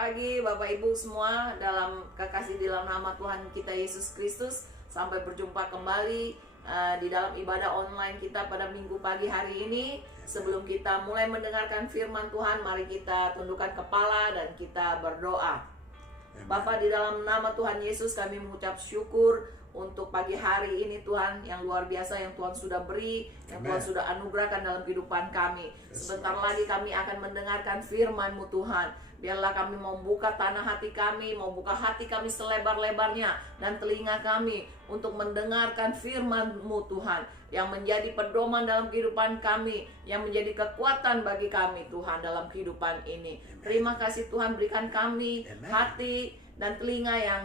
pagi Bapak Ibu semua, dalam kekasih di dalam nama Tuhan kita Yesus Kristus. Sampai berjumpa kembali di dalam ibadah online kita pada minggu pagi hari ini. Sebelum kita mulai mendengarkan firman Tuhan, mari kita tundukkan kepala dan kita berdoa. Bapa, di dalam nama Tuhan Yesus kami mengucap syukur untuk pagi hari ini Tuhan, yang luar biasa yang Tuhan sudah beri, yang Tuhan sudah anugerahkan dalam kehidupan kami. Sebentar lagi kami akan mendengarkan firman-Mu Tuhan. Biarlah kami membuka tanah hati kami, membuka hati kami selebar-lebarnya dan telinga kami untuk mendengarkan firman-Mu Tuhan, yang menjadi pedoman dalam kehidupan kami, yang menjadi kekuatan bagi kami Tuhan dalam kehidupan ini. Terima kasih Tuhan, berikan kami hati dan telinga yang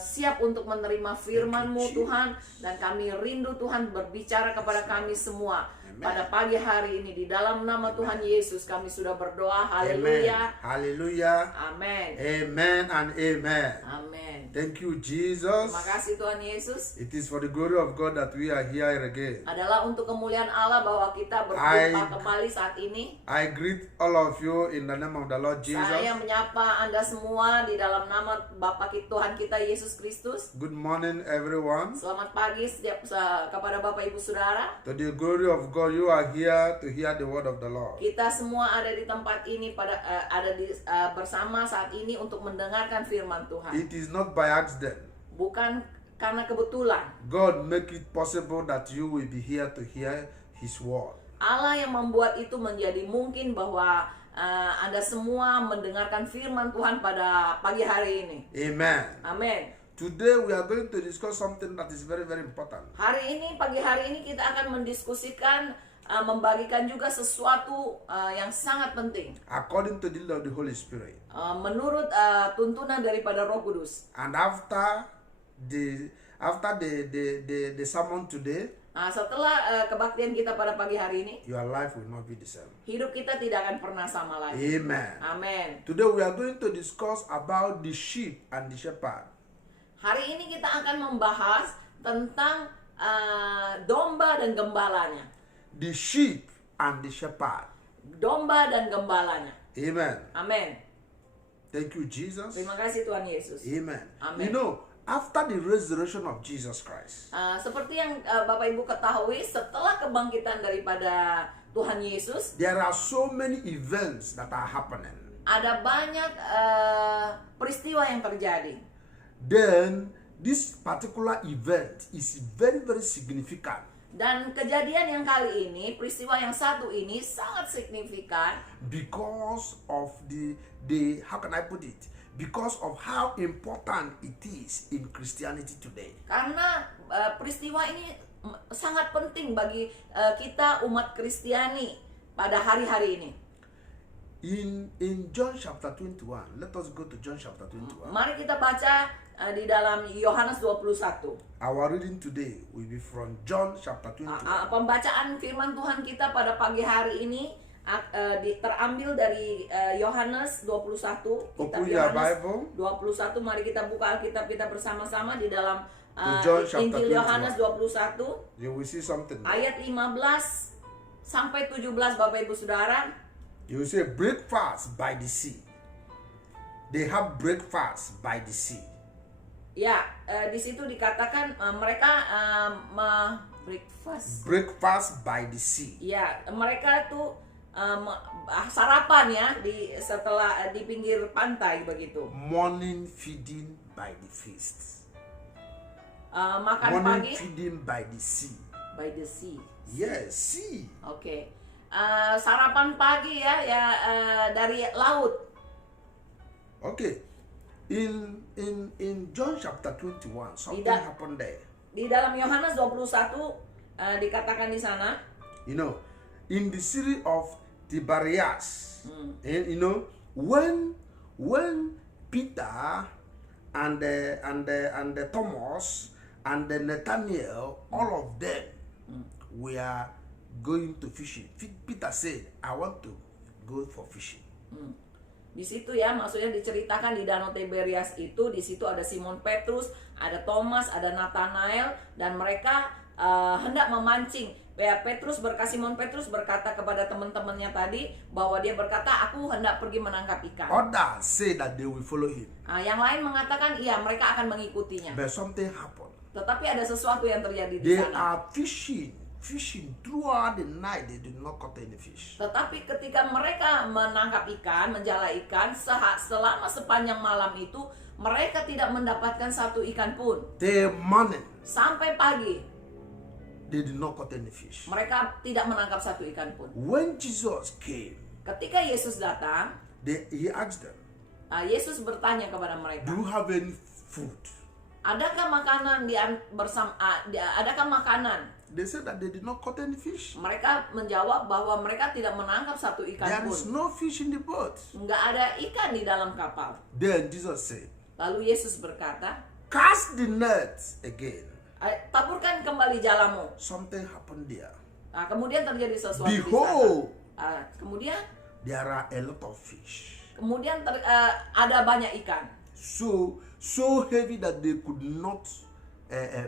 siap untuk menerima firman-Mu Tuhan, dan kami rindu Tuhan berbicara kepada kami semua pada pagi hari ini. Di dalam nama Tuhan Yesus kami sudah berdoa. Haleluya. Haleluya. Amen. Amen and amen. Amen. Thank you, Jesus. Terima kasih Tuhan Yesus. It is for the glory of God that we are here again. Adalah untuk kemuliaan Allah bahwa kita berjumpa kembali saat ini. I greet all of you in the name of the Lord Jesus. Saya menyapa Anda semua di dalam nama Bapa Tuhan kita Yesus Kristus. Good morning, everyone. Selamat pagi kepada Bapak Ibu Saudara. To the glory of God, you are here to hear the word of the Lord. Kita semua ada di tempat ini bersama saat ini untuk mendengarkan firman Tuhan. It is not by accident. Bukan karena kebetulan. God make it possible that you will be here to hear His word. Allah yang membuat itu menjadi mungkin bahwa Anda semua mendengarkan firman Tuhan pada pagi hari ini. Amen. Amin. Today we are going to discuss something that is very, very important. Pagi hari ini kita akan mendiskusikan, membagikan juga sesuatu yang sangat penting. According to the law of the Holy Spirit. Menurut tuntunan daripada Roh Kudus. And after the sermon today, setelah kebaktian kita pada pagi hari ini, your life will not be the same. hidup kita tidak akan pernah sama lagi. Amen. Amen. Today we are going to discuss about the sheep and the shepherd. Hari ini kita akan membahas tentang domba dan gembalanya. The sheep and the shepherd. Domba dan gembalanya. Amen. Amen. Thank you, Jesus. Terima kasih Tuhan Yesus. Amen. Amen. You know, after the resurrection of Jesus Christ, seperti yang Bapak Ibu ketahui, setelah kebangkitan daripada Tuhan Yesus, there are so many events that are happening. ada banyak peristiwa yang terjadi. Then this particular event is very, very significant. Dan kejadian yang kali ini, peristiwa yang satu ini sangat signifikan Because of the how can I put it? Because of how important it is in Christianity today. karena peristiwa ini sangat penting bagi kita umat Kristiani pada hari-hari ini. In John chapter 21, let us go to John chapter 21. Mari kita baca di dalam Yohanes 21. Our reading today will be from John chapter 21. Pembacaan firman Tuhan kita pada pagi hari ini terambil dari Yohanes 21. Open your Bible. 21, mari kita buka Alkitab kita bersama-sama di dalam John chapter Injil 21. Yohanes 21 You will see something there. ayat 15 sampai 17 Bapak Ibu Saudara. You will say breakfast by the sea. They have breakfast by the sea. Ya, di situ dikatakan mereka Breakfast by the sea. Ya, mereka tuh sarapan ya setelah di pinggir pantai begitu. Morning feeding by the feast. Makan Morning pagi feeding by the sea. by the sea. Yes, sea. Oke. Sarapan pagi ya dari laut. Okay. In John chapter 21, something happened there. Di dalam Yohanes 21 dikatakan di sana, You know, in the city of Tiberias, and you know, when Peter and the Thomas and the Nathaniel, all of them were going to fishing. Peter said, I want to go for fishing. Di situ ya, maksudnya diceritakan di Danau Tiberias itu, di situ ada Simon Petrus, ada Thomas, ada Nathanael, dan mereka hendak memancing Simon Petrus berkata kepada teman-temannya tadi bahwa dia berkata, aku hendak pergi menangkap ikan. Others say that they will follow him. Yang lain mengatakan iya mereka akan mengikutinya. But something happened. Tetapi ada sesuatu yang terjadi di They sana. are fishing throughout the night. They did not caught any fish. Tetapi ketika mereka menangkap ikan, menjala ikan, selama sepanjang malam itu mereka tidak mendapatkan satu ikan pun. The morning, Sampai pagi they did not caught any fish. mereka tidak menangkap satu ikan pun. When Jesus came, Ketika Yesus datang, he asked them, Yesus bertanya kepada mereka, do you have any food? adakah makanan adakah makanan? They said that they did not caught any fish. Mereka menjawab bahwa mereka tidak menangkap satu There ikan is pun. no fish in the boat. Nggak ada ikan di dalam kapal. Then Jesus said, Lalu Yesus berkata, cast the net again. taburkan kembali jalamu. Something happened there. Kemudian terjadi sesuatu di sana. Behold, Kemudian there are a lot of fish. ada banyak ikan. So heavy that they could not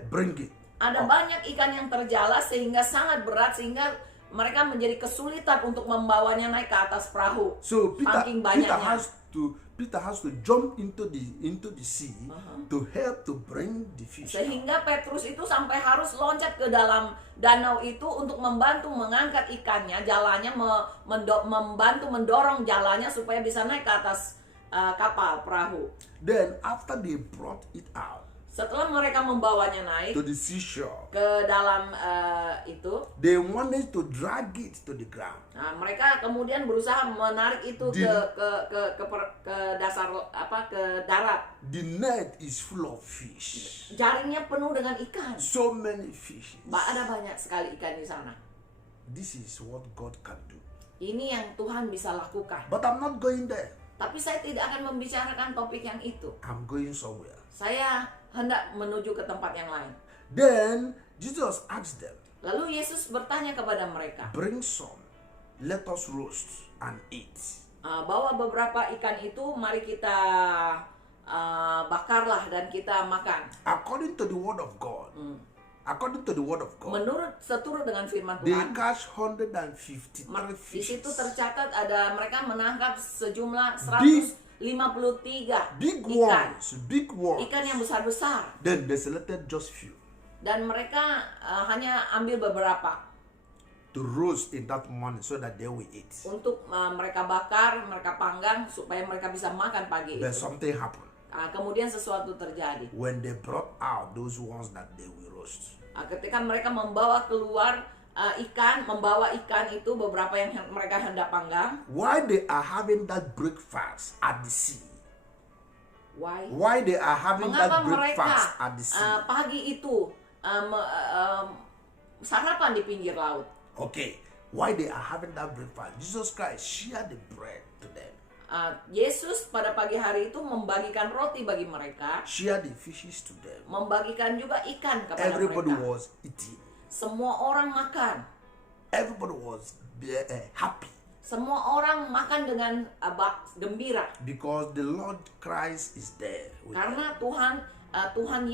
bring it. Ada banyak ikan yang terjala sehingga sangat berat sehingga mereka menjadi kesulitan untuk membawanya naik ke atas perahu. So Saking banyaknya. Peter has to jump into the sea to help to bring the fish. Sehingga Petrus itu sampai harus loncat ke dalam danau itu untuk membantu mengangkat ikannya, jalannya membantu mendorong jalannya supaya bisa naik ke atas kapal perahu. Then after they brought it out Setelah mereka membawanya naik to the seashore, ke dalam itu, they wanted to drag it to the ground. mereka kemudian berusaha menarik itu ke dasar ke darat. The net is full of fish. Jaringnya penuh dengan ikan. So many fish. Ada banyak sekali ikan di sana. This is what God can do. Ini yang Tuhan bisa lakukan. But I'm not going there. Tapi saya tidak akan membicarakan topik yang itu. I'm going somewhere. Saya hendak menuju ke tempat yang lain. Then Jesus asked them, Lalu Yesus bertanya kepada mereka, bring some, let us roast and eat. bawa beberapa ikan itu, mari kita bakarlah dan kita makan. According to the word of God, Seturut dengan firman they Tuhan, catch 153 di situ fishes. tercatat ada mereka menangkap sejumlah Big 153 Big ikan. ones, big ones. Ikan yang besar-besar. Then they selected just few Dan mereka hanya ambil beberapa to roast in that morning so that they will eat. untuk mereka bakar, mereka panggang supaya mereka bisa makan pagi But itu. something happened. Kemudian sesuatu terjadi. When they brought out those ones that they will roast, Ketika mereka membawa keluar membawa ikan itu beberapa yang mereka hendak panggang. why they are having that breakfast at the sea? Why? Why they are having Mengapa that mereka breakfast at the sea? pagi itu sarapan di pinggir laut? Okay, why they are having that breakfast? Jesus Christ shared the bread to them, Yesus pada pagi hari itu membagikan roti bagi mereka, shared the fishes to them. membagikan juga ikan kepada Everybody mereka. was eating. Semua orang makan. Everybody was happy Semua orang makan dengan gembira because the Lord Christ is there with them. karena Tuhan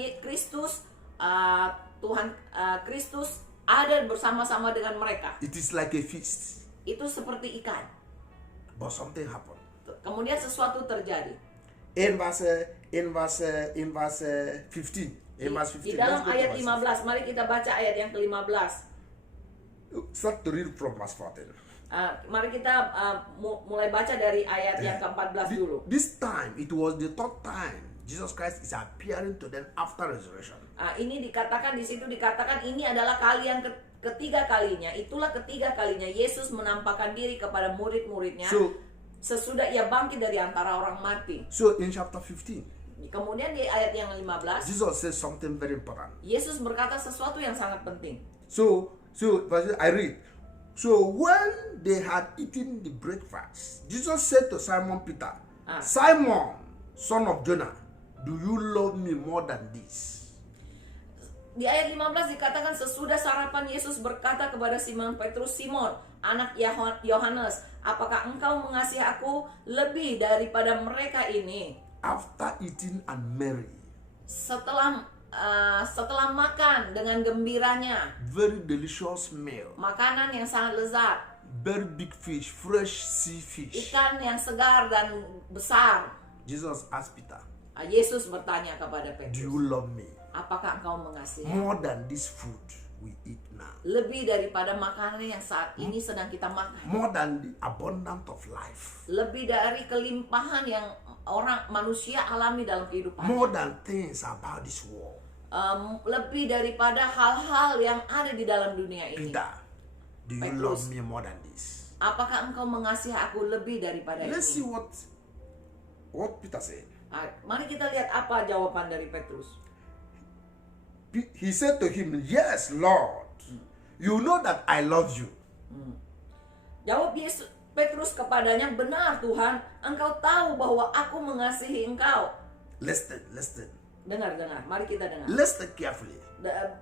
Kristus ada bersama-sama dengan mereka. It is like a feast, Itu seperti ikan. but something happened. Kemudian sesuatu terjadi. In verse 15. In verse 15. Di dalam let's go to ayat verse 15, mari kita baca ayat yang ke-15. 15. Start to read from verse 14. Mari kita mulai baca dari ayat yang ke-14 dulu. This time, it was the third time Jesus Christ is appearing to them after resurrection. Ini dikatakan di situ dikatakan ini adalah kali yang ketiga kalinya. Itulah ketiga kalinya Yesus menampakkan diri kepada murid-muridnya sesudah ia bangkit dari antara orang mati. So in chapter 15, Kemudian di ayat yang 15, Jesus says something very important. Yesus berkata sesuatu yang sangat penting. So I read. So when they had eaten the breakfast, Jesus said to Simon Peter, Simon, son of Jonah, do you love me more than this? Di ayat 15 dikatakan sesudah sarapan Yesus berkata kepada Simon Petrus, Simon, anak Yohanes, apakah engkau mengasihi aku lebih daripada mereka ini? After eating and merry, Setelah setelah makan dengan gembiranya, very delicious meal, makanan yang sangat lezat, very big fish, fresh sea fish. ikan yang segar dan besar. Jesus asked Peter, Yesus bertanya kepada do Petrus, you love me apakah engkau mengasihi? more than this food we eat now? Lebih daripada makanan yang saat ini sedang kita makan. More than the abundance of life. Lebih dari kelimpahan yang manusia alami dalam kehidupan. More than things about this world. Lebih daripada hal-hal yang ada di dalam dunia ini. Peter, do you Petrus, love me more than this? apakah engkau mengasihi aku lebih daripada Let's see ini? what Peter said. Mari kita lihat apa jawaban dari Petrus. He said to him, yes, Lord. You know that I love you. Jawab Petrus kepadanya, benar Tuhan, engkau tahu bahwa aku mengasihi engkau. Listen. Dengar, mari kita dengar. Listen carefully.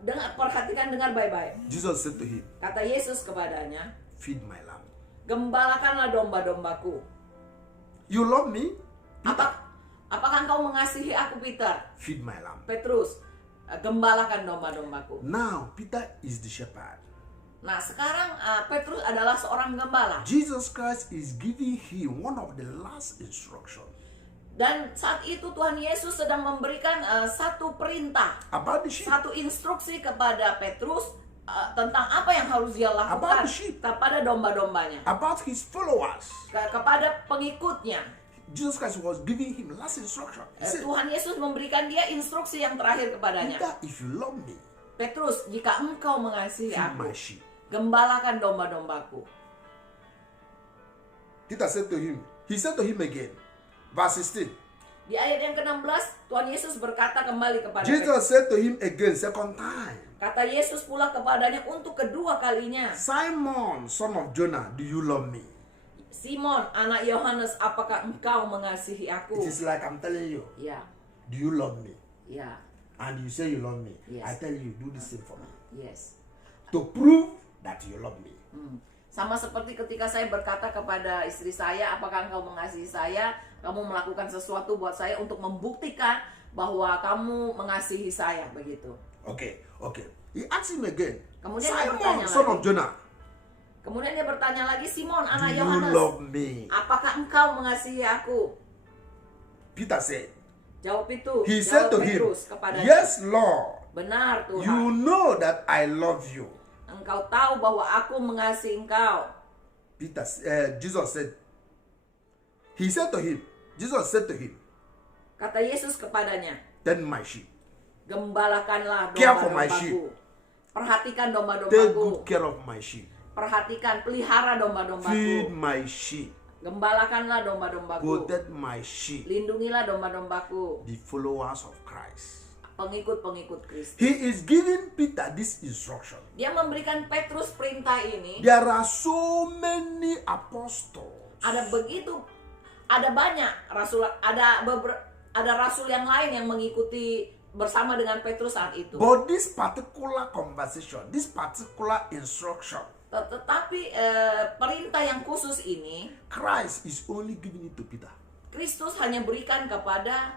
Dengar, perhatikan, dengar baik-baik. Jesus said to him, Kata Yesus kepadanya, feed my lamb. gembalakanlah domba-dombaku. You love me? Peter, Apakah engkau mengasihi aku, Peter? feed my lamb. Petrus, gembalakan domba-dombaku. Now, Peter is the shepherd. Nah, sekarang Petrus adalah seorang gembala. Jesus Christ is giving him one of the last instructions Dan saat itu Tuhan Yesus sedang memberikan satu perintah, about the sheep. satu instruksi kepada Petrus tentang apa yang harus dia About lakukan the sheep. kepada domba-dombanya, About his followers. kepada pengikutnya. Jesus Christ was giving him last instruction. He said, Tuhan Yesus memberikan dia instruksi yang terakhir kepadanya. Peter, if you love me, Petrus, jika engkau mengasihi feed aku, my sheep. gembalakan domba-dombaku. Peter said to him, he said to him again, verse 16. Di ayat yang ke-16, Tuhan Yesus berkata kembali kepada Jesus Petrus. said to him again, second time, Kata Yesus pula kepadanya untuk kedua kalinya, Simon, son of Jonah, do you love me? Simon, anak Yohanes, apakah engkau mengasihi aku? It is like I'm telling you, Ya, do you love me? ya, And you say you love me. Yes. I tell you, do the same for me. yes. To prove that you love me. Sama seperti ketika saya berkata kepada istri saya, apakah engkau mengasihi saya? Kamu melakukan sesuatu buat saya untuk membuktikan bahwa kamu mengasihi saya, begitu. Okay. He asked him again, Kemudian dia Simon, bertanya son lagi. of Jonah, Kemudian dia bertanya lagi, Simon, do anak you Yohanes, love me? apakah engkau mengasihi aku? Peter said, Jawab itu, he said to jawab him, Petrus kepadanya, yes, Lord, benar Tuhan, you know that I love you. engkau tahu bahwa aku mengasihi engkau. Jesus said, Jesus said to him, Kata Yesus kepadanya, tend my sheep. gembalakanlah Care for my sheep. domba-dombaku. Perhatikan Take domba-dombaku. good care of my sheep. Perhatikan, pelihara Feed domba-dombaku. my sheep. Gembalakanlah domba-dombaku. Protect my sheep. Lindungilah domba-dombaku. The followers of Christ. Pengikut-pengikut Kristus. He is giving Peter this instruction. Dia memberikan Petrus perintah ini. There are so many apostles. Ada banyak rasul, ada rasul yang lain yang mengikuti bersama dengan Petrus saat itu. But this particular conversation, this particular instruction, Tetapi perintah yang khusus ini, Christ is only giving it to Peter. Kristus hanya berikan kepada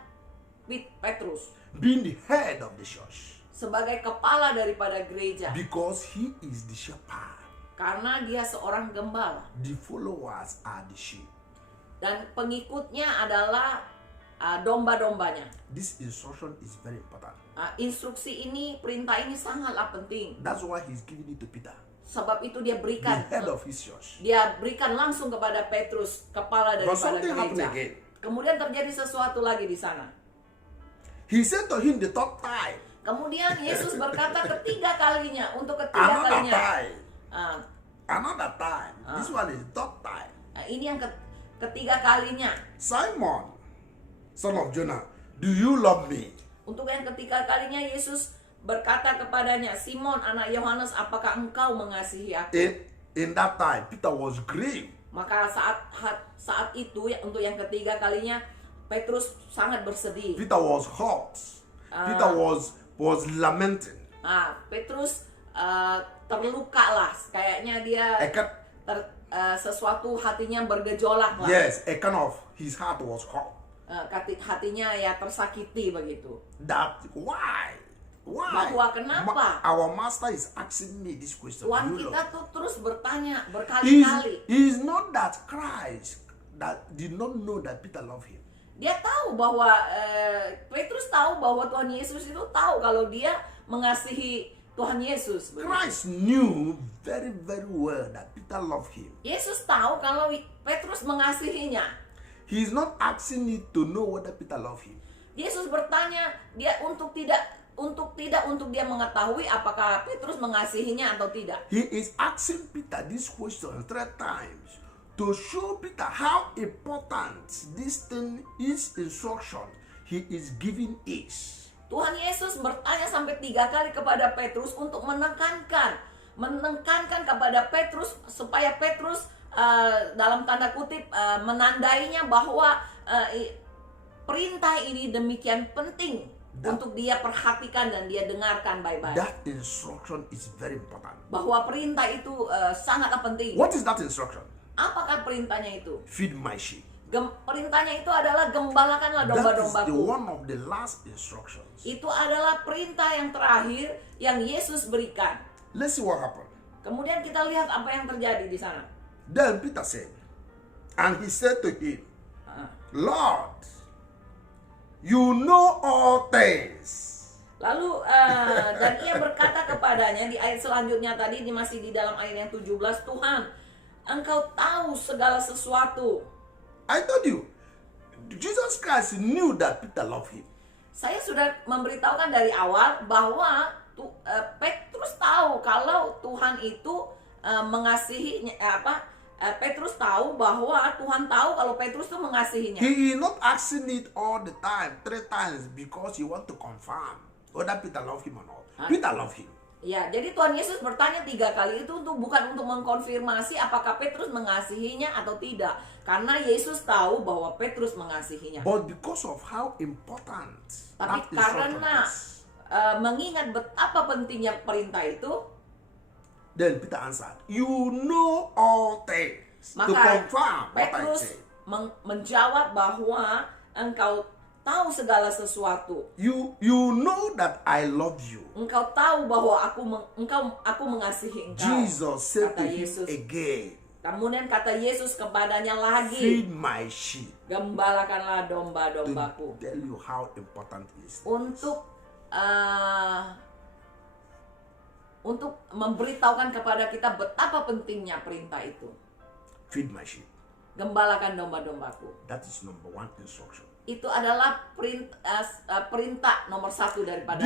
Petrus Being the head of the church. sebagai kepala daripada gereja. Because he is the shepherd. Karena dia seorang gembala. The followers are the sheep. Dan pengikutnya adalah domba-dombanya. This instruction is very important. Instruksi ini, perintah ini sangatlah penting. That's why he's giving it to Peter. Sebab itu dia The berikan, head of his church. dia berikan langsung kepada Petrus, kepala But daripada something happened gereja. again. Kemudian terjadi sesuatu lagi di sana. He said to him the third time. Kemudian Yesus berkata ketiga kalinya, untuk ketiga Another kalinya. time. Ah, Another time. This one is third time. ini yang ketiga kalinya. Simon, son of Jonah, do you love me? Untuk yang ketiga kalinya Yesus berkata kepadanya, Simon anak Yohanes, apakah engkau mengasihi aku? In that time, Peter was grieved. Maka saat itu ya, untuk yang ketiga kalinya Petrus sangat bersedih. Peter was hurt. Peter was lamenting. Petrus terluka lah, kayaknya dia sesuatu hatinya bergejolak lah. Yes, a kind of his heart was hurt. Hatinya ya tersakiti begitu. That why Why? Bahwa kenapa? Our master is asking me this question. Tuhan You kita know, tuh terus bertanya is berkali-kali. is not that Christ that did not know that Peter loved him. Dia tahu bahwa Petrus tahu bahwa Tuhan Yesus itu tahu kalau dia mengasihi Tuhan Yesus. Christ knew very, very well that Peter loved him. Yesus tahu kalau Petrus mengasihinya. He is not asking me to know whether Peter loved him. Yesus bertanya dia untuk dia mengetahui apakah Petrus mengasihinya atau tidak. He is asking Peter this question 3 times to show Peter how important this thing is instruction he is giving is. Tuhan Yesus bertanya sampai 3 kali kepada Petrus untuk menekankan kepada Petrus supaya Petrus dalam tanda kutip menandainya bahwa perintah ini demikian penting untuk dia perhatikan dan dia dengarkan baik-baik. That instruction is very important. Bahwa perintah itu sangatlah penting. What is that instruction? Apakah perintahnya itu? Feed my sheep. Perintahnya itu adalah gembalakanlah That is the domba-dombaku. one of the last instructions. Itu adalah perintah yang terakhir yang Yesus berikan. Let's see what happened. Kemudian kita lihat apa yang terjadi di sana. Then Peter said, and he said to him, Lord, you know all things. Lalu dan ia berkata kepadanya di ayat selanjutnya tadi masih di dalam ayat yang 17, Tuhan, Engkau tahu segala sesuatu. I told you, Jesus Christ knew that Peter loved him. Saya sudah memberitahukan dari awal bahwa Petrus tahu kalau Tuhan itu mengasihinya Petrus tahu bahwa Tuhan tahu kalau Petrus itu mengasihinya. He is not asking it all the time, 3 times, because he want to confirm whether Peter loved him or not. Peter loved him. Ya, jadi Tuhan Yesus bertanya 3 kali itu bukan untuk mengkonfirmasi apakah Petrus mengasihinya atau tidak, karena Yesus tahu bahwa Petrus mengasihinya. But because of how important Tapi that instruction karena is, mengingat betapa pentingnya perintah itu, then Peter answered, you know all things. To maka confirm what I Petrus said. menjawab bahwa engkau tahu segala sesuatu. You know that I love you. Engkau tahu bahwa aku mengasihi engkau. Jesus said kata to him Yesus. again, Kemudian kata Yesus kepadanya lagi, feed my sheep. gembalakanlah To domba-dombaku. tell you how important it is. Untuk memberitahukan kepada kita betapa pentingnya perintah itu. Feed my sheep. Gembalakan domba-dombaku. That is number 1 instruction. Itu adalah perintah nomor 1 daripada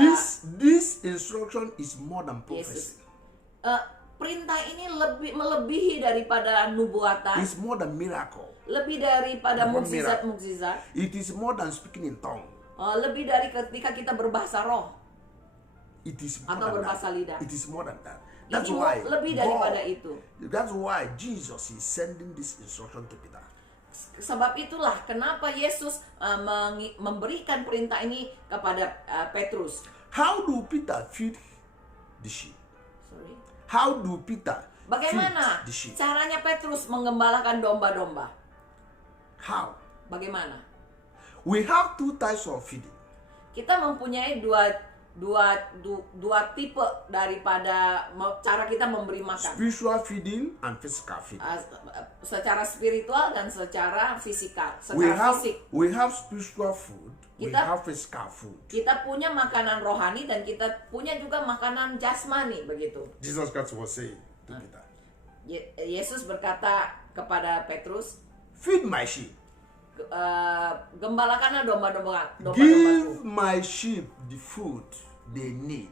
This instruction is more than Yesus. prophecy. Perintah ini melebihi daripada nubuatan, It's more than miracle. lebih daripada Bukan mukjizat-mukjizat, It is more than speaking in tongue. lebih dari ketika kita berbahasa roh It is more atau than berbahasa that. lidah. It is more than that. That's Ini why lebih daripada God, itu. that's why Jesus is sending this instruction to Peter. Sebab itulah kenapa Yesus memberikan perintah ini kepada Petrus. How do Peter feed the sheep? Sorry. How do Peter Bagaimana feed the sheep? caranya Petrus menggembalakan domba-domba? How? Bagaimana? We have 2 types of feeding. Kita mempunyai dua tipe daripada cara kita memberi makan. Spiritual feeding and physical feeding. Secara spiritual dan secara fisikal. Secara fisik. We have spiritual food. We Kita- have physical food. Kita punya makanan rohani dan kita punya juga makanan jasmani begitu. Jesus Christ was saying to Peter, Yesus berkata kepada Petrus, feed my sheep. gembalakanlah domba-dombaku. Give my sheep the food they need,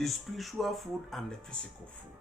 the spiritual food and the physical food.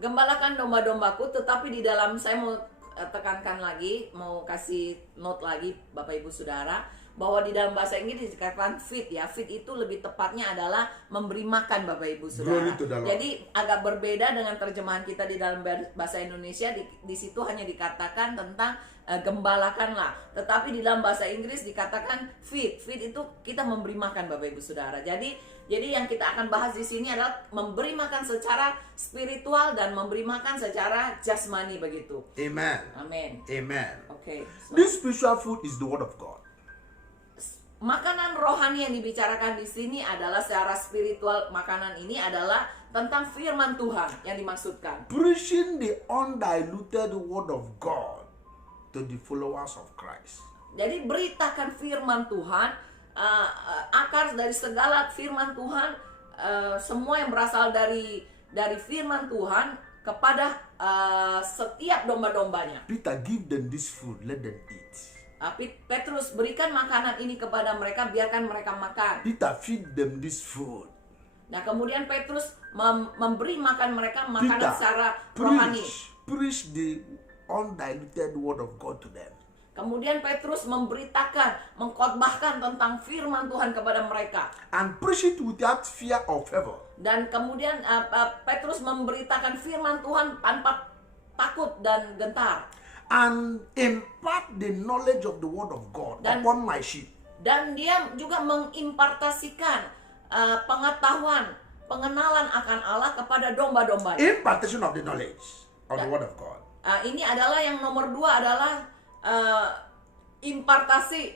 Gembalakan domba-dombaku, tetapi di dalam saya mau tekankan lagi, mau kasih note lagi Bapak Ibu Saudara, bahwa di dalam bahasa Inggris dikatakan feed ya. Feed itu lebih tepatnya adalah memberi makan Bapak Ibu Saudara. Glory to the Lord. Jadi agak berbeda dengan terjemahan kita di dalam bahasa Indonesia, di situ hanya dikatakan tentang gembalakanlah. Tetapi di dalam bahasa Inggris dikatakan feed. Feed itu kita memberi makan Bapak Ibu Saudara. Jadi yang kita akan bahas di sini adalah memberi makan secara spiritual dan memberi makan secara jasmani begitu. Amen. Amin. Amen. Oke. This spiritual food is the word of God. makanan rohani yang dibicarakan di sini adalah secara spiritual. Makanan ini adalah tentang firman Tuhan yang dimaksudkan. Preaching the undiluted word of God to the followers of Christ. Jadi beritakan firman Tuhan, akar dari segala firman Tuhan, semua yang berasal dari firman Tuhan kepada setiap domba-dombanya. Peter, give them this food, let them eat. Petrus, berikan makanan ini kepada mereka, biarkan mereka makan. Peter, feed them this food. Nah, kemudian Petrus memberi makan mereka makanan Peter, secara rohani. preach the undiluted word of God to them. Kemudian Petrus memberitakan, mengkhotbahkan tentang firman Tuhan kepada mereka. And preach it without fear or favor. Dan kemudian Petrus memberitakan firman Tuhan tanpa takut dan gentar. And impart the knowledge of the word of God upon my sheep. Dan dia juga mengimpartasikan pengetahuan, pengenalan akan Allah kepada domba-dombanya. Impartation of the knowledge of the word of God. Ini adalah yang nomor 2 adalah impartasi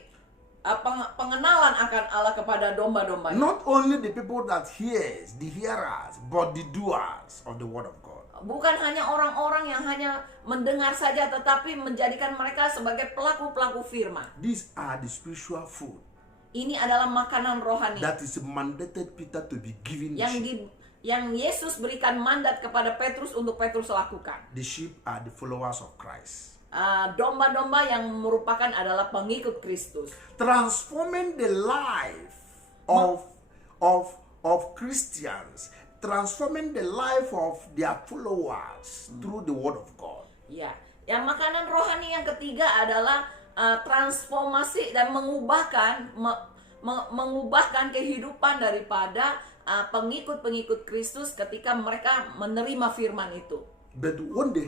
pengenalan akan Allah kepada domba-dombanya. Not only the people that hears, the hearers, but the doers of the word of God. Bukan hanya orang-orang yang hanya mendengar saja, tetapi menjadikan mereka sebagai pelaku-pelaku firman. These are the spiritual food Ini adalah makanan rohani that is mandated Peter to be given the sheep. yang Yesus berikan mandat kepada Petrus untuk Petrus lakukan. The sheep are the followers of Christ. Domba-domba yang merupakan adalah pengikut Kristus. Transforming the life of Christians, transforming the life of their followers through the word of God. Ya, yang makanan rohani yang ketiga adalah transformasi dan mengubahkan kehidupan daripada pengikut-pengikut Kristus ketika mereka menerima firman itu. But when they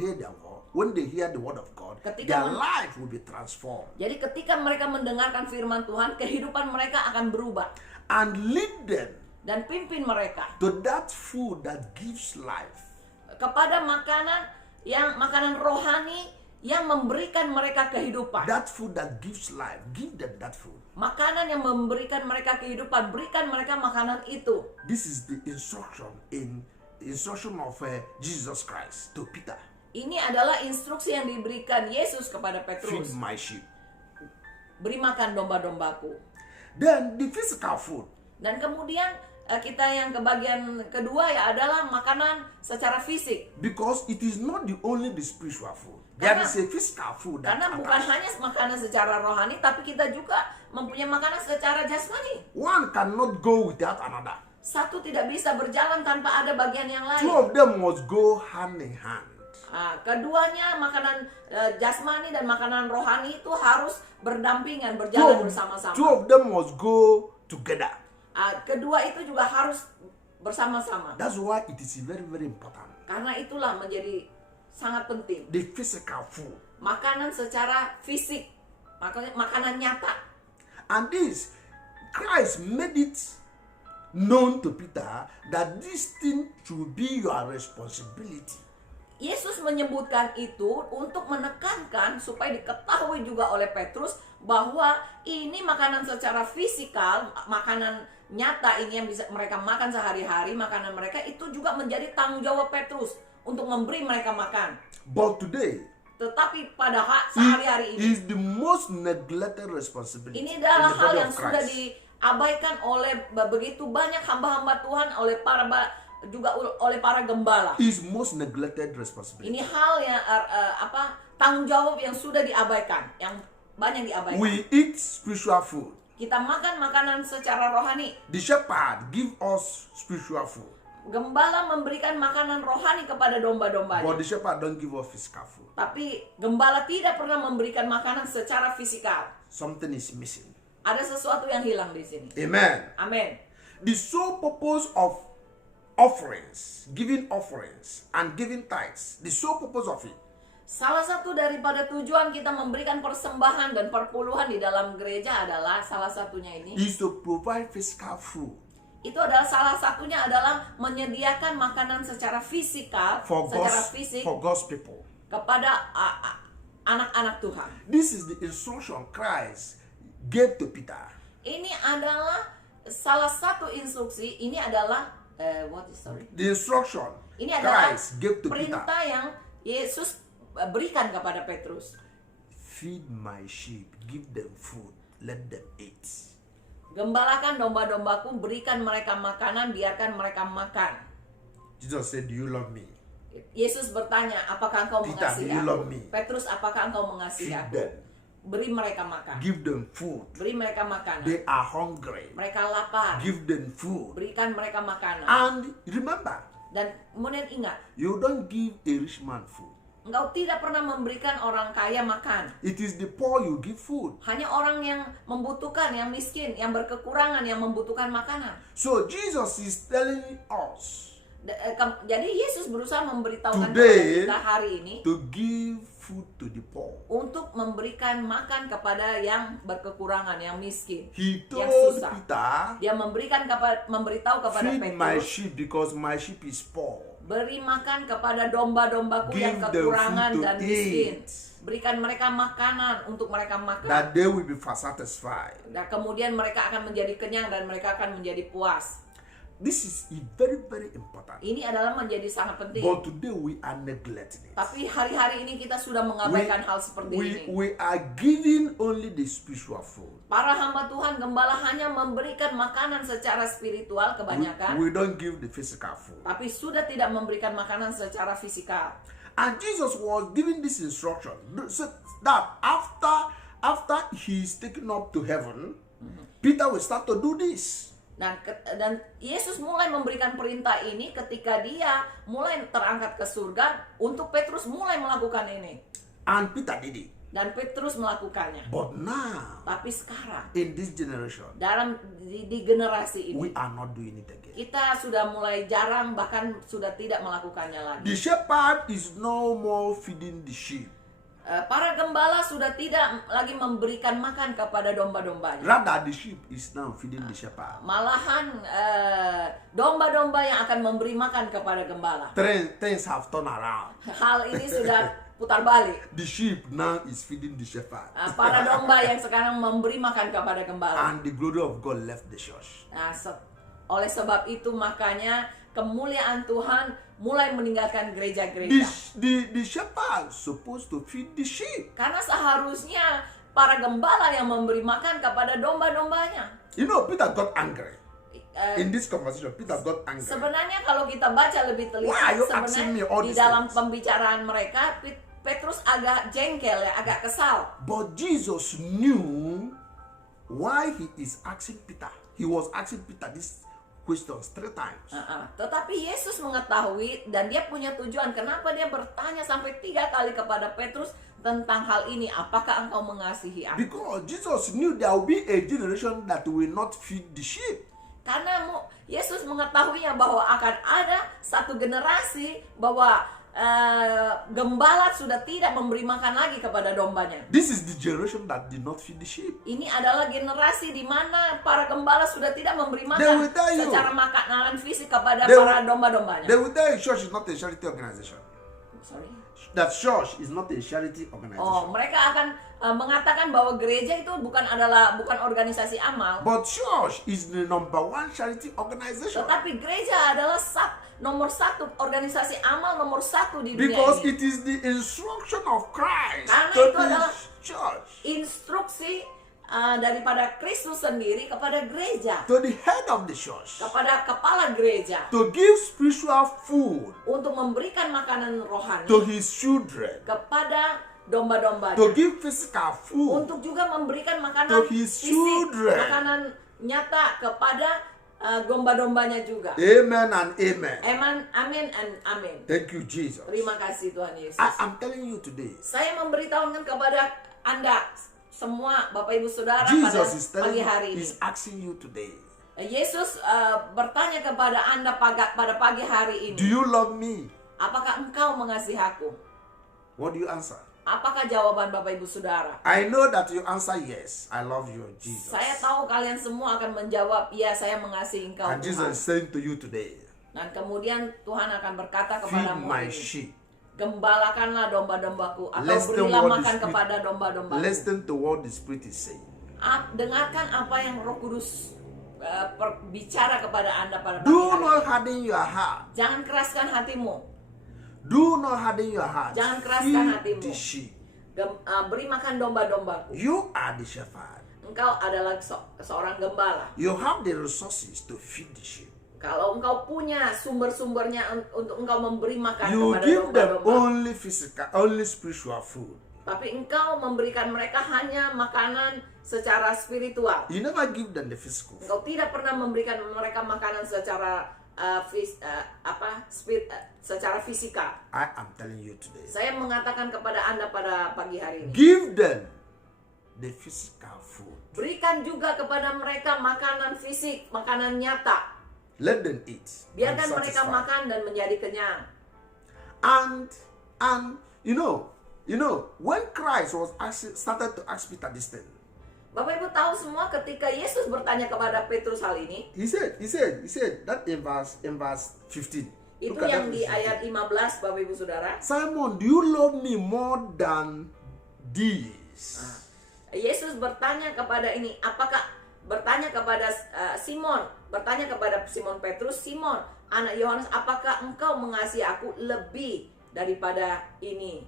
hear the word of God, their life will be transformed. Jadi ketika mereka mendengarkan firman Tuhan, kehidupan mereka akan berubah. And lead them Dan pimpin mereka to that food that gives life. kepada makanan rohani yang memberikan mereka kehidupan. That food that gives life, give them that food. Makanan yang memberikan mereka kehidupan, berikan mereka makanan itu. This is the instruction of Jesus Christ to Peter. Ini adalah instruksi yang diberikan Yesus kepada Feed Petrus. my sheep. Beri makan domba-dombaku. Then the physical food. Dan kemudian kita yang ke bagian kedua ya adalah makanan secara fisik. Because it is not only the spiritual food. There is a physical food that Karena bukan hanya makanan secara rohani, tapi kita juga mempunyai makanan secara jasmani. One cannot go without another. Satu tidak bisa berjalan tanpa ada bagian yang lain. Two of them must go hand in hand. Keduanya makanan jasmani dan makanan rohani itu harus berdampingan, berjalan bersama-sama. Two of them must go together. Kedua itu juga harus bersama-sama. That's why it is very, very important. Karena itulah menjadi sangat penting. The physical food. Makanan secara fisik, makanan nyata. And this, Christ made it known to Peter that this thing should be your responsibility. Yesus menyebutkan itu untuk menekankan supaya diketahui juga oleh Petrus bahwa ini makanan secara fisikal, makanan nyata ini yang bisa mereka makan sehari-hari, makanan mereka itu juga menjadi tanggung jawab Petrus untuk memberi mereka makan. But today, tetapi pada sehari-hari ini is the most neglected responsibility. Ini adalah hal yang sudah diabaikan oleh begitu banyak hamba-hamba Tuhan, oleh para gembala. Is most neglected responsibility. Ini hal yang tanggung jawab yang sudah diabaikan, yang banyak diabaikan. We eat spiritual food. Kita makan makanan secara rohani. The shepherd give us spiritual food. Gembala memberikan makanan rohani kepada domba-dombanya. But the shepherd don't give us physical food. Tapi gembala tidak pernah memberikan makanan secara fisikal. Something is missing. Ada sesuatu yang hilang di sini. Amen. Amin. The sole purpose of offerings, giving offerings and giving tithes, the sole purpose of it Salah satu daripada tujuan kita memberikan persembahan dan perpuluhan di dalam gereja adalah salah satunya ini. is to provide physical food Itu adalah salah satunya adalah menyediakan makanan secara fisikal, for God's people. kepada anak-anak Tuhan. This is the instruction Christ gave to Peter. Ini adalah salah satu instruksi. Ini adalah The instruction Ini adalah Christ gave to Peter. perintah yang Yesus berikan kepada Petrus. Feed my sheep, give them food, let them eat. Gembalakan domba-dombaku, berikan mereka makanan, biarkan mereka makan. Jesus said, do you love me? Yesus bertanya, apakah engkau Peter, mengasihi do you aku? love me? Petrus, apakah engkau mengasihi Feed aku? them. Beri mereka makan. Give them food. Beri mereka makanan. They are hungry. Mereka lapar. Give them food. Berikan mereka makanan. And remember, Dan kemudian ingat, you don't give a rich man food. engkau tidak pernah memberikan orang kaya makan. It is the poor you give food. Hanya orang yang membutuhkan, yang miskin, yang berkekurangan, yang membutuhkan makanan. So Jesus is telling us Jadi Yesus berusaha memberitahukan Today, kepada kita hari ini to give food to the poor. untuk memberikan makan kepada yang berkekurangan, yang miskin, He yang told susah. Peter, Dia memberitahu kepada feed my Petrus, sheep because my sheep is poor. beri makan kepada domba-dombaku yang Give them kekurangan food to dan miskin. eat, Berikan mereka makanan untuk mereka makan. that they will be satisfied. Dan kemudian mereka akan menjadi kenyang dan mereka akan menjadi puas. This is very, very important. Ini adalah menjadi sangat penting. But today we are neglecting it. Tapi hari-hari ini kita sudah mengabaikan hal seperti ini. We are giving only the spiritual food. Para hamba Tuhan gembala hanya memberikan makanan secara spiritual kebanyakan, We don't give the physical food. tapi sudah tidak memberikan makanan secara fisikal. And Jesus was giving this instruction so that after he is taken up to heaven, Peter will start to do this. Dan Yesus mulai memberikan perintah ini ketika dia mulai terangkat ke surga untuk Petrus mulai melakukan ini. And Peter did it. Dan Petrus melakukannya. But now, Tapi sekarang in this generation, di generasi we ini are not doing it again. kita sudah mulai jarang, bahkan sudah tidak melakukannya lagi. The shepherd is no more feeding the sheep. Para gembala sudah tidak lagi memberikan makan kepada domba-dombanya. Rather, the sheep is now feeding the shepherd. Malahan domba-domba yang akan memberi makan kepada gembala. Things have turned around. Hal ini sudah putar balik. The sheep now is feeding the shepherd. Para domba yang sekarang memberi makan kepada gembala. And the glory of God left the church. Oleh sebab itu makanya kemuliaan Tuhan mulai meninggalkan gereja-gereja. The shepherd supposed to feed the sheep. Karena seharusnya para gembala yang memberi makan kepada domba-dombanya. You know, Peter got angry. In this conversation, Peter got angry. Sebenarnya kalau kita baca lebih Why teliti, are you asking me all sebenarnya di these dalam things? pembicaraan mereka, Petrus agak jengkel ya, agak kesal. But Jesus knew why he is asking Peter. He was asking Peter this questions 3 times. Tetapi Yesus mengetahui dan dia punya tujuan kenapa dia bertanya sampai 3 kali kepada Petrus tentang hal ini. Apakah engkau mengasihi aku? Because Jesus knew there will be a generation that will not feed the sheep. Karena Yesus mengetahuinya bahwa akan ada satu generasi bahwa gembala sudah tidak memberi makan lagi kepada dombanya. This is the generation that did not feed the sheep. Ini adalah generasi di mana para gembala sudah tidak memberi They will makan tell you. secara makanan fisik kepada They para will- domba-dombanya. They will tell you church is not a charity organization. Sorry. That church is not a charity organization. Mereka akan mengatakan bahwa gereja itu bukan organisasi amal, But church is the #1 charity organization. tetapi gereja adalah nomor 1 organisasi amal nomor 1 di dunia Because ini. it is the instruction of Christ Karena to itu adalah the church, Instruksi daripada Kristus sendiri kepada gereja, to the head of the church, kepada kepala gereja, to give spiritual food untuk memberikan makanan rohani to his children, kepada domba-dombanya, to give physical food. untuk juga memberikan makanan to his fisik, children. makanan nyata kepada domba-dombanya juga. Amen and amen. Amin and amin. Thank you, Jesus. Terima kasih Tuhan Yesus. I'm telling you today, Saya memberitahukan kepada Anda semua Bapak Ibu Saudara Jesus is pada pagi telling hari you, ini. is asking you today, Yesus bertanya kepada Anda pada pagi hari do ini, you love me? apakah engkau mengasihi aku? What do you answer? Apakah jawaban Bapak Ibu Saudara? I know that you answer yes. I love you, Jesus. Saya tahu kalian semua akan menjawab, ya saya mengasihi engkau And Jesus Tuhan. is saying to you today, Dan kemudian Tuhan akan berkata feed kepadamu my ini, sheep. gembalakanlah domba-dombaku, atau Listen berilah what the makan Spirit- kepada domba-dombaku. Listen to what the Spirit is saying. Dengarkan apa yang Roh Kudus bicara kepada Anda pada pagi Do hari. not harden your heart. Jangan keraskan hatimu. Do not harden your heart. Jangan keraskan Feed hatimu. the sheep. Beri makan domba-dombaku. You are the shepherd. Engkau adalah seorang gembala. You have the resources to feed the sheep. Kalau engkau punya sumber-sumbernya untuk engkau memberi makan You kepada give them domba-domba, only physical, only spiritual food. tapi engkau memberikan mereka hanya makanan secara spiritual. You never give them the physical food. Engkau tidak pernah memberikan mereka makanan secara secara fisika. I am telling you today. Saya mengatakan kepada Anda pada pagi hari ini, Give them the physical food. berikan juga kepada mereka makanan fisik, makanan nyata. Let them eat. Biarkan and mereka satisfy. makan dan menjadi kenyang. And you know, when Christ was started to ask Peter this thing, Bapak Ibu tahu semua ketika Yesus bertanya kepada Petrus hal ini, he said that in verse 15. itu Look at yang that di verse ayat 15, Bapak Ibu Saudara. 15. Simon, do you love me more than these? Yesus bertanya kepada Simon Petrus, Simon, anak Yohanes, apakah engkau mengasihi aku lebih daripada ini?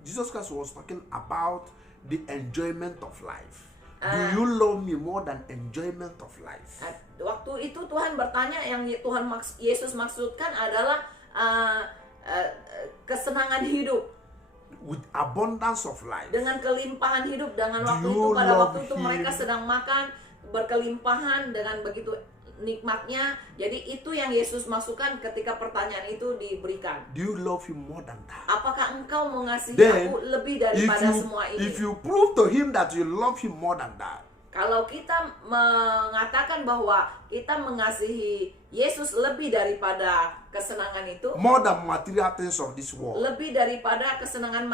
Jesus Christ was talking about the enjoyment of life. Do you love me more than enjoyment of life? Waktu itu Tuhan bertanya, yang Yesus maksudkan adalah kesenangan hidup, With abundance of life. dengan kelimpahan hidup. Dengan waktu Do itu, you pada love waktu itu him? mereka sedang makan berkelimpahan dengan begitu nikmatnya. Jadi itu yang Yesus masukkan ketika pertanyaan itu diberikan. Do you love him more than that? Apakah engkau mengasihi Then, aku lebih daripada semua ini? if you prove to him that you love him more than that, Kalau kita mengatakan bahwa kita mengasihi Yesus lebih daripada kesenangan itu, more than material things of this world, lebih daripada kesenangan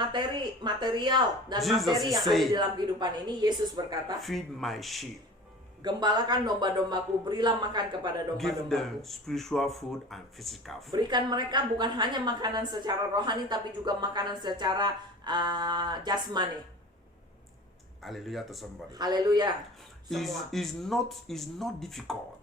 material dan Jesus materi is yang ada saying, di dalam kehidupan ini, Yesus berkata, feed my sheep. gembalakan domba-dombaku, berilah makan kepada Give domba-dombaku. them spiritual food and physical food. Berikan mereka bukan hanya makanan secara rohani, tapi juga makanan secara jasmani. Hallelujah to somebody. Haleluya. Semua. Is not difficult.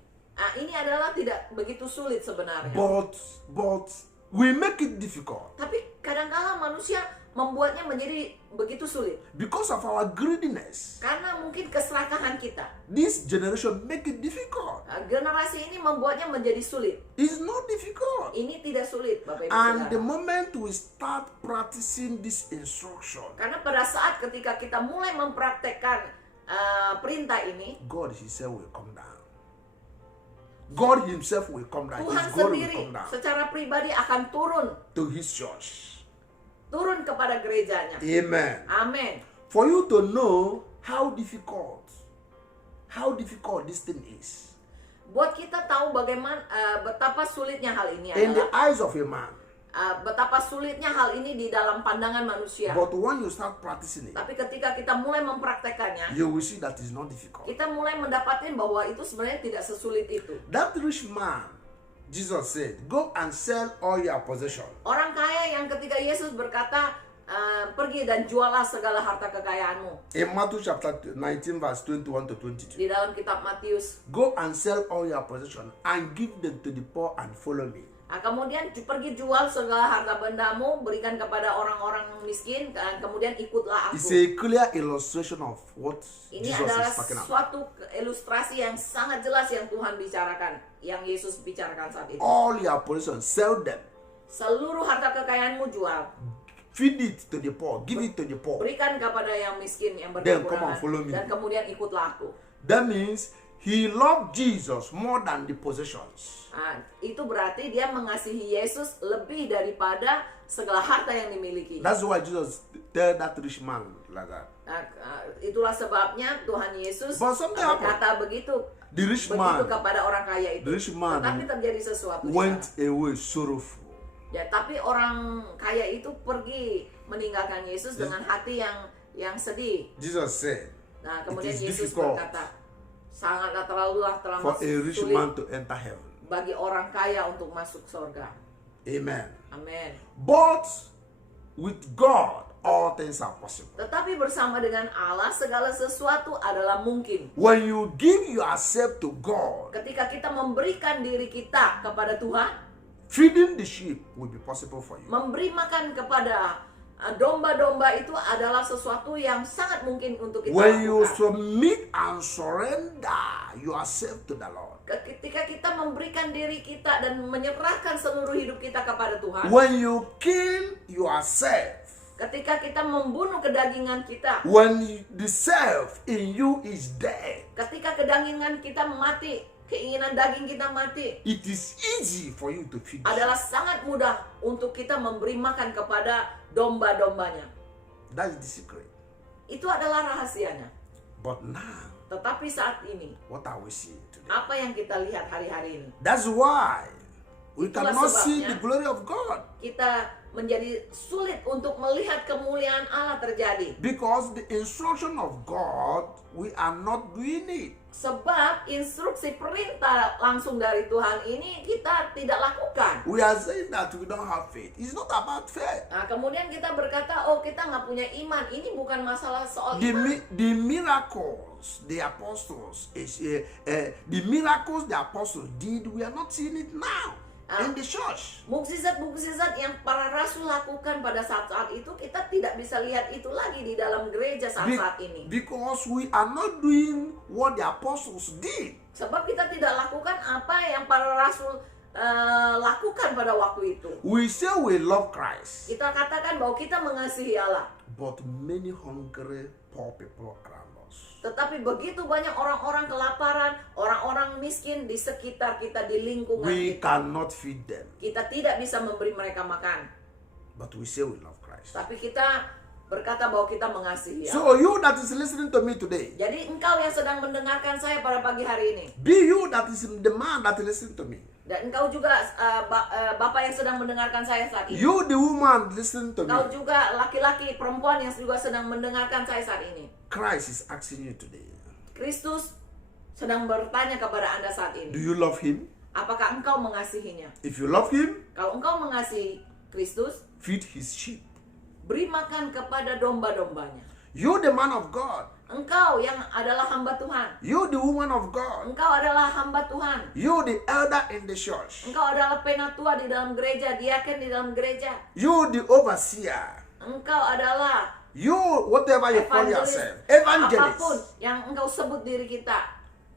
Ini adalah tidak begitu sulit sebenarnya. But we make it difficult Tapi kadang-kala manusia membuatnya menjadi begitu sulit. because of our greediness. Karena mungkin keserakahan kita. This generation make it difficult. Generasi ini membuatnya menjadi sulit. It's not difficult. Ini tidak sulit, Bapak Ibu And the Saudara. moment we start practicing this instruction, Karena pada saat ketika kita mulai mempraktekkan perintah ini, God himself will come down. God himself will come down. Tuhan His God will sendiri come down secara pribadi akan turun to his church. kepada gerejanya. Amen. Amin. For you to know how difficult this thing is Buat kita tahu bagaimana betapa sulitnya hal ini in the adalah eyes of a man. betapa sulitnya hal ini di dalam pandangan manusia. But when you start practicing it, Tapi ketika kita mulai mempraktekannya, you will see that it's not difficult. kita mulai mendapatkan bahwa itu sebenarnya tidak sesulit itu. That rich man, Jesus said, go and sell all your possession. Orang kaya yang ketika Yesus berkata, pergi dan jualah segala harta kekayaanmu. In Matthew chapter 19 verse 21 to 22. Di dalam kitab Matius. Go and sell all your possession and give them to the poor and follow me. Kemudian pergi jual segala harta bendamu, berikan kepada orang-orang miskin, dan kemudian ikutlah It's aku. a clear illustration of what Ini Jesus adalah is talking about. suatu ilustrasi yang sangat jelas yang Tuhan bicarakan, yang Yesus bicarakan saat itu. All your possessions, sell them. Seluruh harta kekayaanmu jual, Feed it to the poor. Give it to the poor. berikan kepada yang miskin, yang Then come and follow berkekurangan, me. dan kemudian ikutlah aku. That means he loved Jesus more than the possessions. Itu berarti dia mengasihi Yesus lebih daripada segala harta yang dimiliki. That's why Jesus tell that rich man like that. Itulah sebabnya Tuhan Yesus But something berkata begitu The rich man kepada orang kaya itu. The rich man Tetapi terjadi sesuatu di went sana. away sorrowful. Ya, tapi orang kaya itu pergi meninggalkan Yesus dengan hati yang sedih. Jesus said, Nah, kemudian is Yesus difficult berkata, sangatlah terlalu for a rich sulit man to enter heaven. bagi orang kaya untuk masuk surga. Amen. Amin. But with God, all things are possible. Tetapi bersama dengan Allah segala sesuatu adalah mungkin. When you give yourself to God, Ketika kita memberikan diri kita kepada Tuhan, feeding the sheep will be possible for you. memberi makan kepada domba-domba itu adalah sesuatu yang sangat mungkin untuk kita When you lakukan. submit and surrender yourself to the Lord, Ketika kita memberikan diri kita dan menyerahkan seluruh hidup kita kepada Tuhan, when you kill yourself, ketika kita membunuh kedagingan kita, when the self in you is dead, ketika kedagingan kita mati, keinginan daging kita mati, it is easy for you to feed. adalah sangat mudah untuk kita memberi makan kepada domba-dombanya. That is the secret. Itu adalah rahasianya. But now, Tetapi saat ini, what are we seeing today? apa yang kita lihat hari-hari ini? That's why we Itulah cannot see sebabnya. the glory of God, Kita menjadi sulit untuk melihat kemuliaan Allah terjadi. because the instruction of God, we are not doing it. Sebab instruksi perintah langsung dari Tuhan ini kita tidak lakukan. We are saying that we don't have faith. It's not about faith. Nah, kemudian kita berkata, oh kita nggak punya iman. Ini bukan masalah soal iman. The miracles the apostles the miracles the apostles did, we are not seeing it now in the church. Mukjizat-mukjizat yang para rasul lakukan pada saat-saat itu, kita tidak bisa lihat itu lagi di dalam gereja saat-saat ini. Because we are not doing what the apostles did. Sebab kita tidak lakukan apa yang para rasul lakukan pada waktu itu. We say we love Christ, Kita katakan bahwa kita mengasihi Allah. but many hungry poor people around us. Tetapi begitu banyak orang-orang kelaparan, orang-orang miskin di sekitar kita, di lingkungan We kita. cannot feed them, Kita tidak bisa memberi mereka makan. but we say we love Christ. Tapi kita berkata bahwa kita mengasihi Allah. So you that is listening to me today, Jadi engkau yang sedang mendengarkan saya pada pagi hari ini, be you that is the man that is listening to me, dan engkau juga bapak yang sedang mendengarkan saya saat ini, you the woman listening to engkau me, juga laki-laki perempuan yang juga sedang mendengarkan saya saat ini. Christ is asking you today, Kristus sedang bertanya kepada Anda saat do ini, you love him? apakah engkau mengasihinya? If you love him, Kalau engkau mengasihi Kristus, feed his sheep. beri makan kepada domba-dombanya. You the man of God, Engkau yang adalah hamba Tuhan. you the woman of God, Engkau adalah hamba Tuhan. you the elder in the church, Engkau adalah penatua di dalam gereja, diaken di dalam gereja. you the overseer, Engkau adalah you whatever you call evangelis, yourself, apapun evangelist. yang engkau sebut diri kita.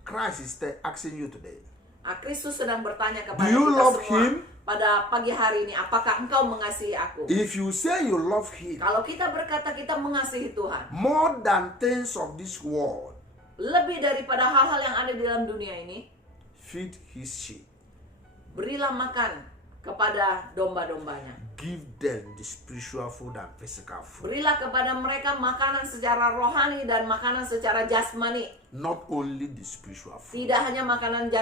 Christ is asking you today, Nah, Kristus sedang bertanya kepada do you kita love semua him? pada pagi hari ini, apakah engkau mengasihi aku? If you say you love him Kalau kita berkata kita mengasihi Tuhan, more than things of this world, lebih daripada hal-hal yang ada di dalam dunia ini, feed his sheep. berilah makan kepada domba-dombanya. Give them the spiritual food and physical food. Berilah kepada mereka makanan secara rohani dan makanan secara jasmani. Not only the spiritual food. Tidak hanya makanan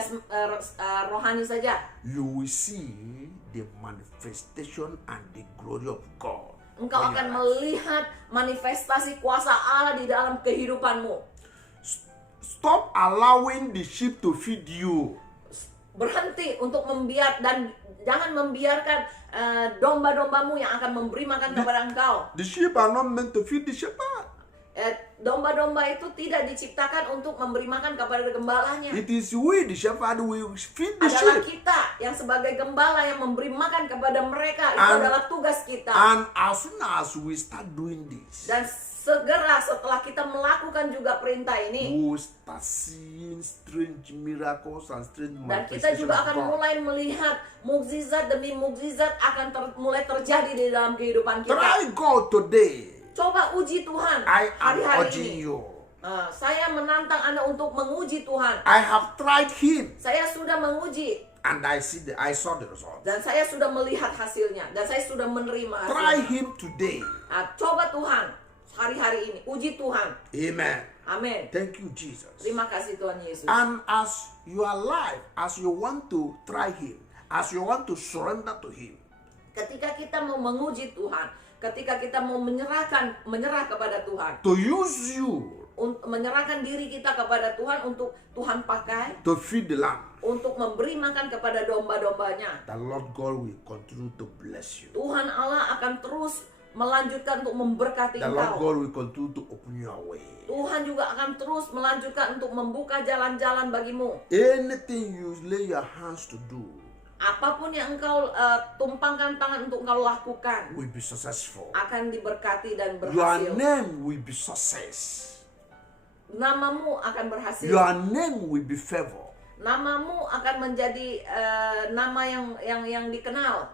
rohani saja. You will see the manifestation and the glory of God. Engkau on akan your life. melihat manifestasi kuasa Allah di dalam kehidupanmu. Stop allowing the sheep to feed you. Berhenti untuk dan jangan membiarkan domba-dombamu yang akan memberi makan kepada engkau. The sheep are not meant to feed the shepherd. Domba-domba itu tidak diciptakan untuk memberi makan kepada gembalanya. It is we, the shepherd, will feed the Adalah sheep. kita yang sebagai gembala yang memberi makan kepada mereka. Itu adalah tugas kita. And as soon as we start doing this, Dan segera setelah kita melakukan juga perintah ini, we will start seeing strange miracles and strange dan kita manifestations juga of akan God. mulai melihat mukjizat demi mukjizat akan mulai terjadi di dalam kehidupan kita. Try God today. Coba uji Tuhan I am hari-hari urging ini. you. Saya menantang Anda untuk menguji Tuhan. I have tried Him, Saya sudah menguji and I saw the result. dan saya sudah melihat hasilnya dan saya sudah menerima Try hasilnya. Him today. Coba Tuhan hari-hari ini, uji Tuhan. Amen. Amin. Thank you, Jesus. Terima kasih Tuhan Yesus. And as you are alive, as you want to try Him, as you want to surrender to Him, Ketika kita mau menguji Tuhan, ketika kita mau menyerah kepada Tuhan, to use you menyerahkan diri kita kepada Tuhan untuk Tuhan pakai, to feed the lamb, untuk memberi makan kepada domba-dombanya, the Lord God will continue to bless you. Tuhan Allah akan terus melanjutkan untuk memberkati The Lord engkau. God will continue to open your way. Tuhan juga akan terus melanjutkan untuk membuka jalan-jalan bagimu. Anything you lay your hands to do Apapun yang engkau tumpangkan tangan untuk engkau lakukan will be successful. akan diberkati dan Your berhasil. name will be success. Namamu akan berhasil. Your name will be favor. Namamu akan menjadi nama yang dikenal.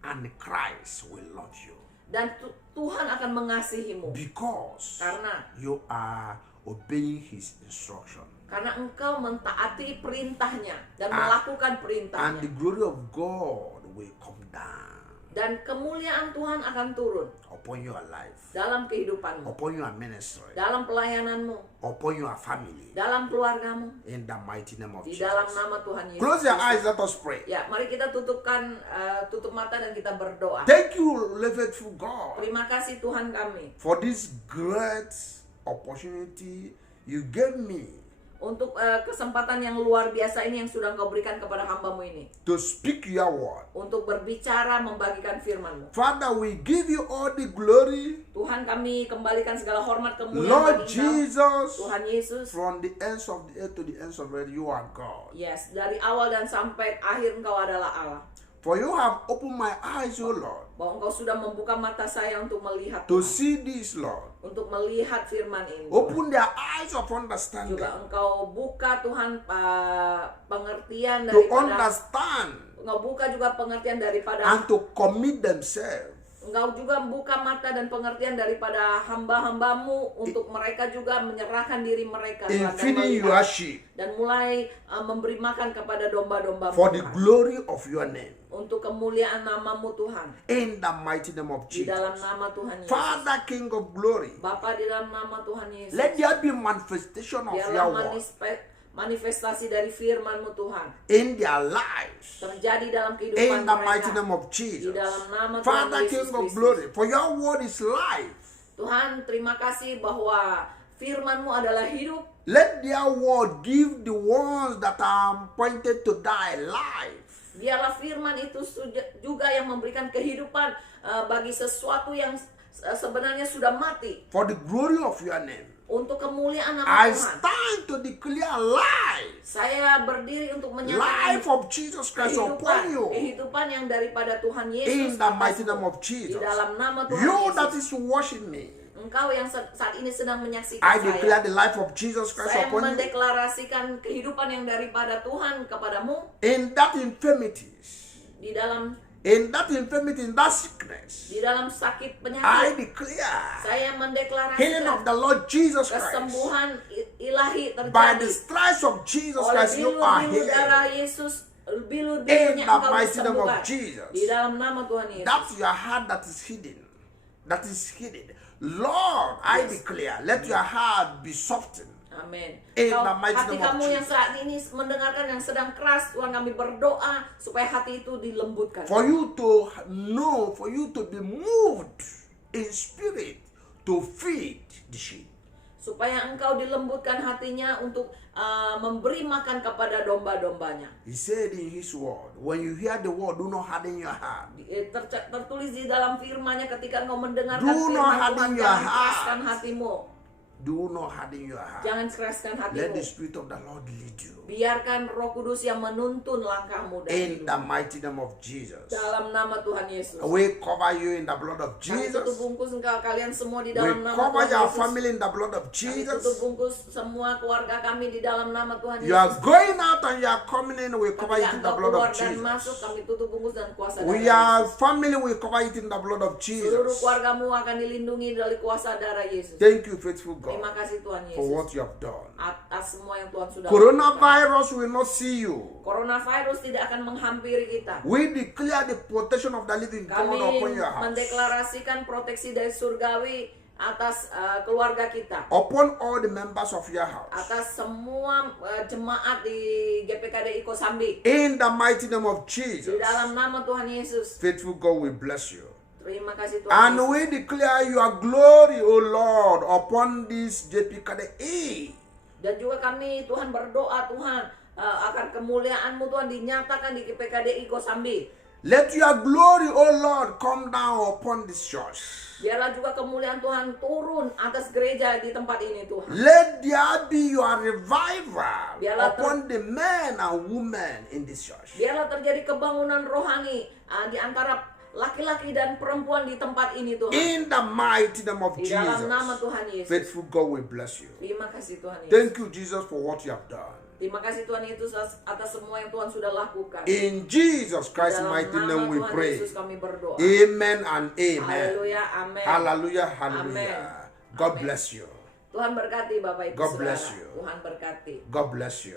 And Christ will love you. Dan Tuhan akan mengasihimu. Because Karena you are obeying His instruction. Karena engkau mentaati perintahnya dan Ah. melakukan And perintahnya. the glory of God will come down Dan kemuliaan Tuhan akan turun upon your life, dalam kehidupanmu, upon your ministry, dalam pelayananmu, upon your family. dalam keluargamu, In the mighty name of di Jesus. dalam nama Tuhan Yesus. Close your eyes, Kristus. let us pray. Ya, mari kita tutup mata dan kita berdoa. Thank you, faithful God, Terima kasih Tuhan kami for this great opportunity you gave me untuk kesempatan yang luar biasa ini yang sudah Engkau berikan kepada hamba-Mu ini. to speak your word. Untuk berbicara, membagikan firman-Mu. Father, we give you all the glory, Tuhan, kami kembalikan segala hormat kemuliaan Lord bagi Engkau. Jesus. Tuhan Yesus. From the ends of the earth to the ends of the earth, you are God. Yes, dari awal dan sampai akhir Engkau adalah Allah. For you have opened my eyes, O Lord, Bahwa Engkau sudah membuka mata saya untuk melihat to Tuhan. see this, Lord. Untuk melihat firman ini. Open their eyes of understanding Juga Engkau buka Tuhan pengertian to daripada understand Engkau buka juga pengertian daripada and to commit themselves Engkau juga buka mata dan pengertian daripada hamba-hambamu untuk mereka juga menyerahkan diri mereka in dan feeding melihat your sheep dan mulai memberi makan kepada domba-dombamu for the Tuhan. glory of your name. Untuk kemuliaan namamu Tuhan. In the mighty name of Di dalam Jesus. nama Tuhan Yesus. Father, King of glory, Bapa, di dalam nama Tuhan Yesus. let there be manifestation of Biarlah your word manifestasi dari firman-Mu Tuhan in their lives. terjadi dalam kehidupan In the mereka. mighty name of Di Jesus. dalam nama Tuhan Father, Yesus King of Kristus. glory, for your word is life. Tuhan, terima kasih bahwa firman-Mu adalah hidup. Let their word give the ones that are appointed to die life. Biarlah firman itu juga yang memberikan kehidupan bagi sesuatu yang sebenarnya sudah mati. For the glory of your name, Untuk kemuliaan nama I Tuhan. stand to declare life. Saya berdiri untuk Life menyatakan of Jesus Christ upon you. kehidupan yang daripada Tuhan Yesus In the mighty atasmu. name of Jesus. Di dalam nama Tuhan You Yesus. that is watching me, Engkau yang saat ini sedang menyaksikan I saya. declare the life of Jesus Christ Saya upon you. mendeklarasikan kehidupan yang daripada Tuhan kepadamu In that infirmities, di dalam in that infirmity, in that sickness, di dalam sakit I penyakit. declare Saya healing mendeklarasikan of the Lord Jesus Christ. kesembuhan ilahi By terjadi the stripes of Jesus oleh Christ, you are bilur-bilur darah healed. Yesus. In Bilur-bilurnya the engkau mighty name of disembuhkan Jesus. di dalam nama Tuhan Yesus. That's your heart that is hidden. That is hidden. Lord, I Yes. declare, let your heart be softened. Amin. In Kau, the mighty hati name of kamu yang Jesus. saat ini mendengarkan yang sedang keras, Tuhan kami berdoa supaya hati itu dilembutkan. For you to know, for you to be moved in spirit to feed the sheep. Supaya engkau dilembutkan hatinya untuk memberi makan kepada domba-dombanya. He said in his word, when you hear the word, do not harden your heart. Tertulis di dalam firman-Nya ketika engkau mendengarkan Do firman not Tuhan, harden your jangan heart. keraskan hatimu. Do not harden your heart. Jangan keraskan Let the hatimu. spirit of the Lord lead you. Biarkan Roh Kudus yang menuntun langkahmu dan In the hidupmu. mighty name of Jesus. Dalam nama Tuhan Yesus. We cover you in the blood of Kami tutup Jesus. bungkus engkau kalian semua di We dalam nama cover Tuhan your Yesus. family in the blood of Kami tutup Jesus. bungkus semua keluarga kami di dalam nama Tuhan You are Yesus. going out and you are coming in. We cover Ketika it in the engkau blood keluar of dan masuk, Jesus. kami tutup bungkus dan kuasa We darah are family. We cover it in the blood of Yesus. Seluruh Jesus. keluargamu akan dilindungi dari kuasa darah Yesus. Thank you, faithful Terima God, kasih Tuhan for Yesus what you have done. atas semua yang Tuhan sudah lakukan. Coronavirus will not see you. Coronavirus tidak akan menghampiri kita. We declare the protection of the living God Kami upon your house, mendeklarasikan proteksi dari surgawi atas keluarga kita, upon all the members of your house. atas semua jemaat di GPKD Kosambi. In the mighty name of Di Jesus, dalam nama Tuhan Yesus. faithful God, we bless you. Terima kasih Tuhan And Yesus. we declare your glory, O Lord, upon this JPKDE. Dan juga kami Tuhan berdoa Tuhan agar kemuliaan-Mu Tuhan dinyatakan di GPKDI Kosambi. Let your glory, O Lord, come down upon this church. Biarlah juga kemuliaan Tuhan turun atas gereja di tempat ini Tuhan. Let there be your revival Biarlah upon the men and women in this church. Biarlah terjadi kebangunan rohani di antara laki-laki dan perempuan di tempat ini Tuhan. In the mighty name of Di dalam Jesus, nama Tuhan Yesus. faithful God will bless you. Terima kasih Tuhan Yesus. Thank you, Jesus, for what you have done. Terima kasih Tuhan Yesus atas semua yang Tuhan sudah lakukan. In Jesus Christ's Dalam mighty nama name we Tuhan pray. Yesus kami berdoa. Amen and amen. Haleluya, amin. Hallelujah, hallelujah. Amen. God Amen. bless you. Tuhan berkati Bapak Ibu God Saudara. bless you. Tuhan berkati. God bless you.